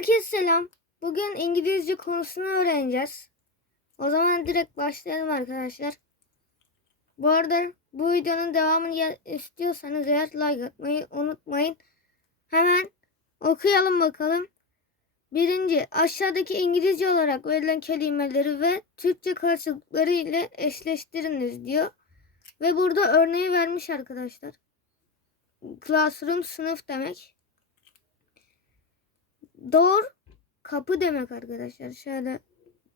Herkese selam. Bugün İngilizce konusunu öğreneceğiz. O zaman direkt başlayalım arkadaşlar. Bu arada bu videonun devamını istiyorsanız eğer like atmayı unutmayın. Hemen okuyalım bakalım. Birinci, aşağıdaki İngilizce olarak verilen kelimeleri ve Türkçe karşılıkları ile eşleştiriniz diyor. Ve burada örneği vermiş arkadaşlar. Classroom sınıf demek. Door kapı demek arkadaşlar. Şöyle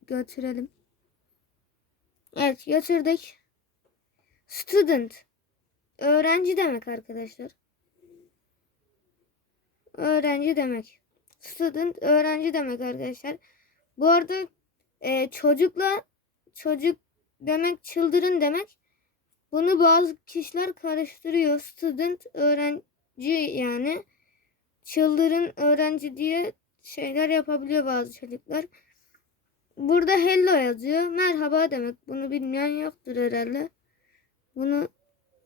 götürelim. Evet götürdük. Student öğrenci demek arkadaşlar. Öğrenci demek. Student öğrenci demek arkadaşlar. Bu arada e, çocukla çocuk demek children demek. Bunu bazı kişiler karıştırıyor. Student öğrenci yani children öğrenci diye şeyler yapabiliyor bazı çocuklar. Burada hello yazıyor. Merhaba demek. Bunu bilmeyen yoktur herhalde. Bunu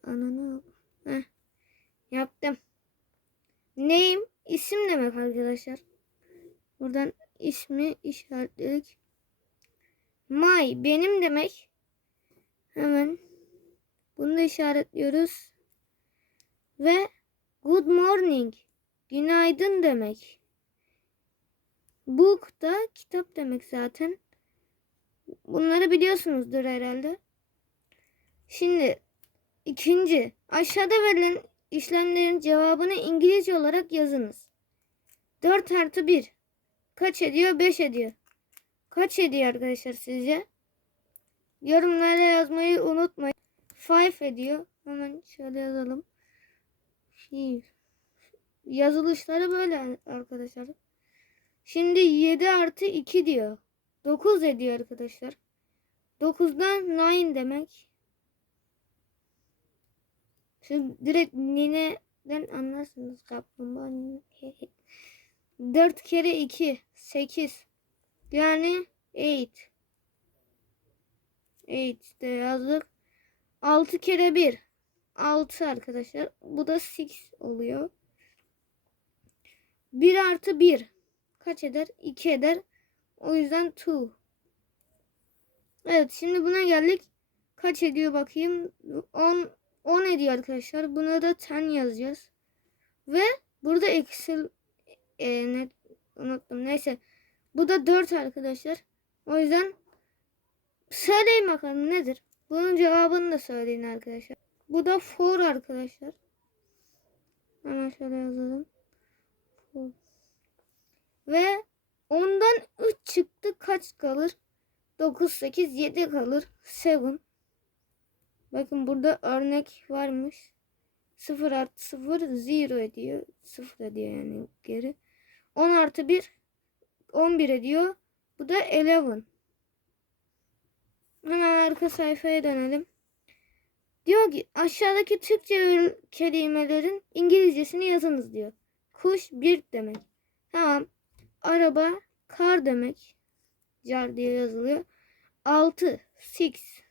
ananı Heh, yaptım. Name isim demek arkadaşlar. Buradan ismi işaretledik. My benim demek. Hemen bunu da işaretliyoruz. Ve good morning günaydın demek. Book da kitap demek zaten. Bunları biliyorsunuzdur herhalde. Şimdi ikinci aşağıda verilen işlemlerin cevabını İngilizce olarak yazınız. 4 artı 1 kaç ediyor? 5 ediyor. Kaç ediyor arkadaşlar sizce? Yorumlara yazmayı unutmayın. 5 ediyor. Hemen şöyle yazalım. Five. Yazılışları böyle arkadaşlar. Şimdi 7 artı 2 diyor. 9 ediyor arkadaşlar. 9'dan 9 demek. Şimdi direkt nineden anlarsınız kaplumbağa nine. 4 kere 2 8 yani 8 8 de yazdık. 6 kere 1 6 arkadaşlar. Bu da 6 oluyor. 1 artı 1 kaç eder? 2 eder. O yüzden 2. Evet şimdi buna geldik. Kaç ediyor bakayım. 10 10 ediyor arkadaşlar. Buna da 10 yazacağız. Ve burada eksi e, ne unuttum. Neyse. Bu da 4 arkadaşlar. O yüzden söyleyin bakalım nedir? Bunun cevabını da söyleyin arkadaşlar. Bu da 4 arkadaşlar. Hemen şöyle yazalım. Ve ondan 3 çıktı kaç kalır? 9, 8, 7 kalır. 7. Bakın burada örnek varmış. 0 artı 0 0 ediyor. 0 ediyor yani geri. 10 artı 1 11 ediyor. Bu da 11. Hemen arka sayfaya dönelim. Diyor ki aşağıdaki Türkçe kelimelerin İngilizcesini yazınız diyor. Kuş bir demek. Tamam. Araba kar demek. Car diye yazılıyor. 6 six.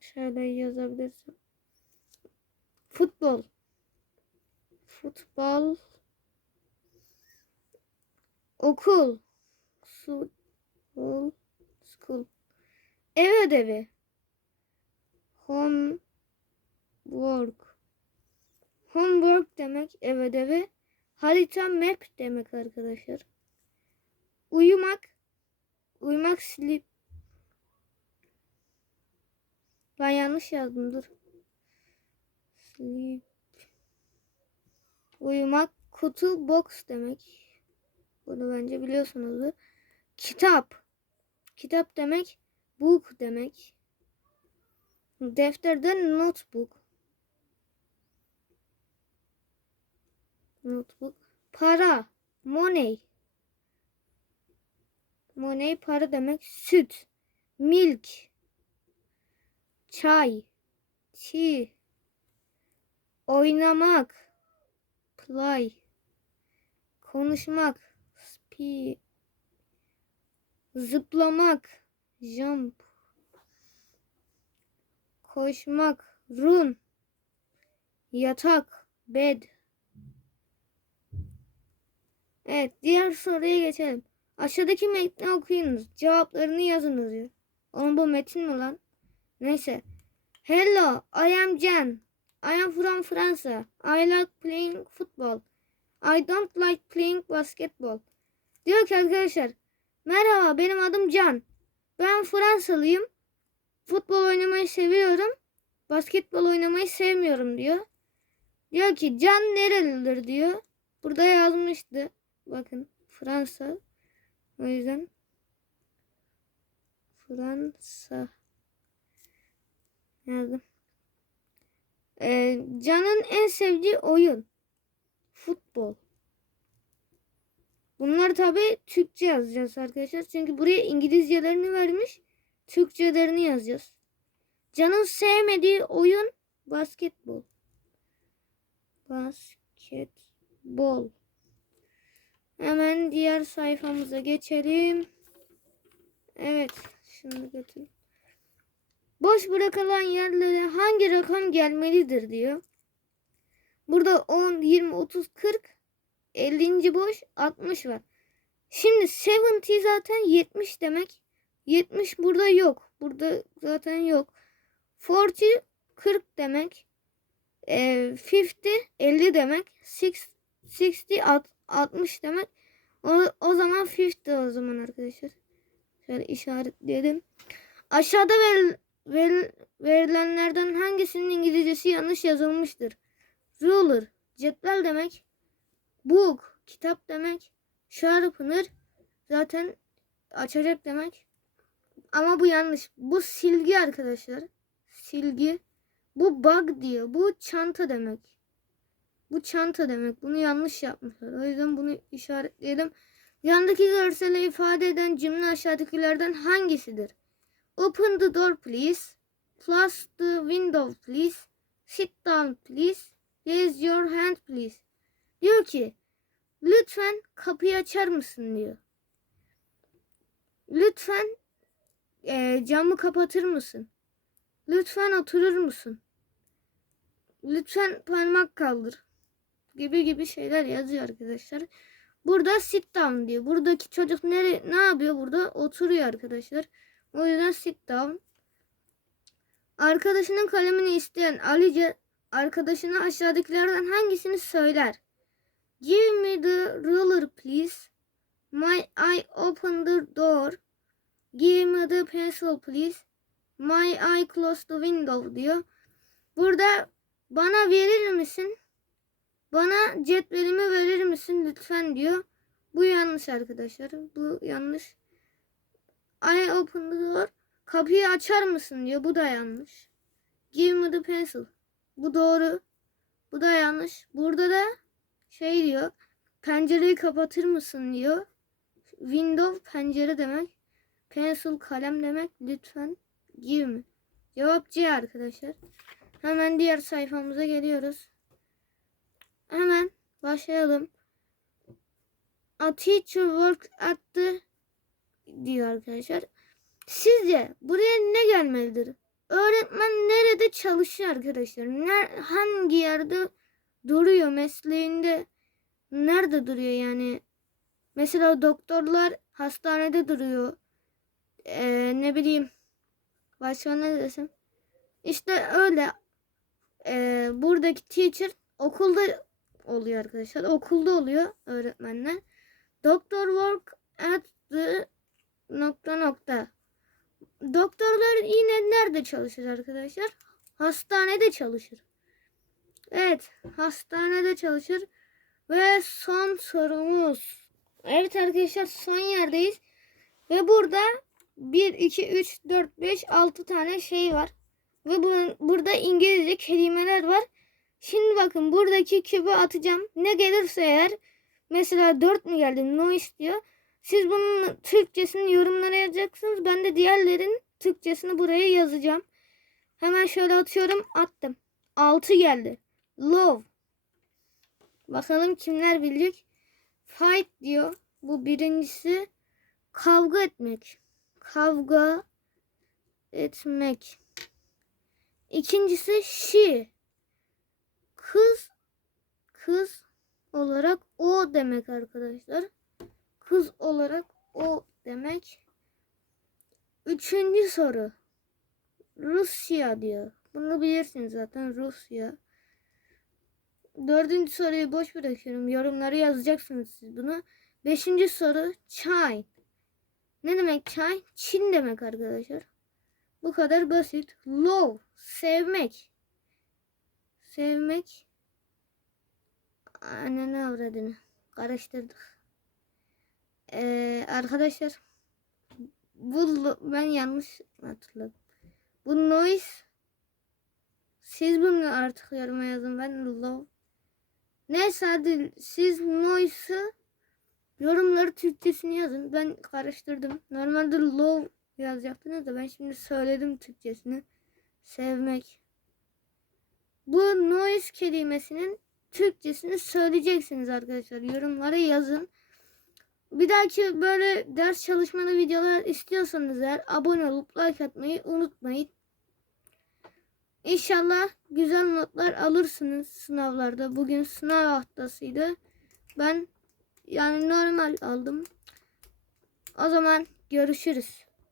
Şöyle yazabilirsin. Futbol. Futbol. Okul. School. School. Ev ödevi. Home. Work. Homework demek ev ödevi. Harita map demek arkadaşlar. Uyumak. Uyumak sleep. Ben yanlış yazdım dur. Sleep. Uyumak kutu box demek. Bunu bence biliyorsunuzdur. Kitap. Kitap demek book demek. Defterden notebook. Notebook. Para. Money. Money para demek. Süt. Milk. Çay. Tea. Oynamak. Play. Konuşmak. Speak. Zıplamak. Jump. Koşmak. Run. Yatak. Bed. Evet diğer soruya geçelim. Aşağıdaki metni okuyunuz. Cevaplarını yazınız diyor. Oğlum bu metin mi lan? Neyse. Hello, I am Jan. I am from Fransa. I like playing football. I don't like playing basketball. Diyor ki arkadaşlar. Merhaba benim adım Can. Ben Fransalıyım. Futbol oynamayı seviyorum. Basketbol oynamayı sevmiyorum diyor. Diyor ki Can nerelidir diyor. Burada yazmıştı. Bakın Fransa. O yüzden Fransa yazdım. Ee, Can'ın en sevdiği oyun futbol. Bunlar tabi Türkçe yazacağız arkadaşlar. Çünkü buraya İngilizcelerini vermiş. Türkçelerini yazacağız. Can'ın sevmediği oyun basketbol. Basketbol. Hemen diğer sayfamıza geçelim. Evet. Şunu götür. Boş bırakılan yerlere hangi rakam gelmelidir diyor. Burada 10, 20, 30, 40, 50. boş, 60 var. Şimdi 70 zaten 70 demek. 70 burada yok. Burada zaten yok. 40 40 demek. E, 50 50 demek. 60 60 demek. O, o zaman 50 o zaman arkadaşlar. Şöyle işaretleyelim. Aşağıda ver, ver, verilenlerden hangisinin İngilizcesi yanlış yazılmıştır? Ruler, cetvel demek. Book, kitap demek. Sharpener, zaten açacak demek. Ama bu yanlış. Bu silgi arkadaşlar. Silgi. Bu bug diyor. Bu çanta demek. Bu çanta demek. Bunu yanlış yapmışlar. O yüzden bunu işaretleyelim. Yandaki görsele ifade eden cümle aşağıdakilerden hangisidir? Open the door please. Close the window please. Sit down please. Raise your hand please. Diyor ki lütfen kapıyı açar mısın diyor. Lütfen e, camı kapatır mısın? Lütfen oturur musun? Lütfen parmak kaldır. Gibi gibi şeyler yazıyor arkadaşlar. Burada sit down diyor. Buradaki çocuk nere, ne yapıyor burada? Oturuyor arkadaşlar. O yüzden sit down. Arkadaşının kalemini isteyen Alice arkadaşına aşağıdakilerden hangisini söyler? Give me the ruler please. My eye open the door. Give me the pencil please. My eye close the window diyor. Burada bana verir misin? Bana cetvelimi verir misin lütfen diyor. Bu yanlış arkadaşlar. Bu yanlış. I open the door. Kapıyı açar mısın diyor. Bu da yanlış. Give me the pencil. Bu doğru. Bu da yanlış. Burada da şey diyor. Pencereyi kapatır mısın diyor. Window pencere demek. Pencil kalem demek. Lütfen give me. Cevap C arkadaşlar. Hemen diğer sayfamıza geliyoruz. Hemen başlayalım. A teacher works at the diyor arkadaşlar. Sizce buraya ne gelmelidir? Öğretmen nerede çalışıyor arkadaşlar? Ner hangi yerde duruyor mesleğinde? Nerede duruyor yani? Mesela doktorlar hastanede duruyor. Ee, ne bileyim. Başka ne desem? İşte öyle. Ee, buradaki teacher okulda oluyor arkadaşlar. Okulda oluyor öğretmenler. Doktor work at the nokta nokta. Doktorlar yine nerede çalışır arkadaşlar? Hastanede çalışır. Evet, hastanede çalışır. Ve son sorumuz. Evet arkadaşlar son yerdeyiz. Ve burada 1, 2, 3, 4, 5, 6 tane şey var. Ve bu, burada İngilizce kelimeler var. Şimdi bakın buradaki kübü atacağım. Ne gelirse eğer mesela 4 mü geldi no istiyor. Siz bunun Türkçesini yorumlara yazacaksınız. Ben de diğerlerin Türkçesini buraya yazacağım. Hemen şöyle atıyorum. Attım. 6 geldi. Love. Bakalım kimler bilecek. Fight diyor. Bu birincisi. Kavga etmek. Kavga etmek. İkincisi she. Kız. Kız. olarak o demek arkadaşlar. Kız olarak o demek. Üçüncü soru. Rusya diyor. Bunu bilirsiniz zaten Rusya. Dördüncü soruyu boş bırakıyorum. Yorumlara yazacaksınız siz bunu. Beşinci soru Çin. Ne demek Çin? Çin demek arkadaşlar. Bu kadar basit. Love. Sevmek. Sevmek. Anne avradını. Karıştırdık. Ee, arkadaşlar. Bu ben yanlış hatırladım. Bu noise siz bunu artık yoruma yazın. Ben love. Neyse hadi siz noise'ı yorumları Türkçesini yazın. Ben karıştırdım. Normalde love yazacaktınız da ben şimdi söyledim Türkçesini. Sevmek. Bu noise kelimesinin Türkçesini söyleyeceksiniz arkadaşlar. Yorumlara yazın. Bir dahaki böyle ders çalışmalı videolar istiyorsanız eğer abone olup like atmayı unutmayın. İnşallah güzel notlar alırsınız sınavlarda. Bugün sınav haftasıydı. Ben yani normal aldım. O zaman görüşürüz.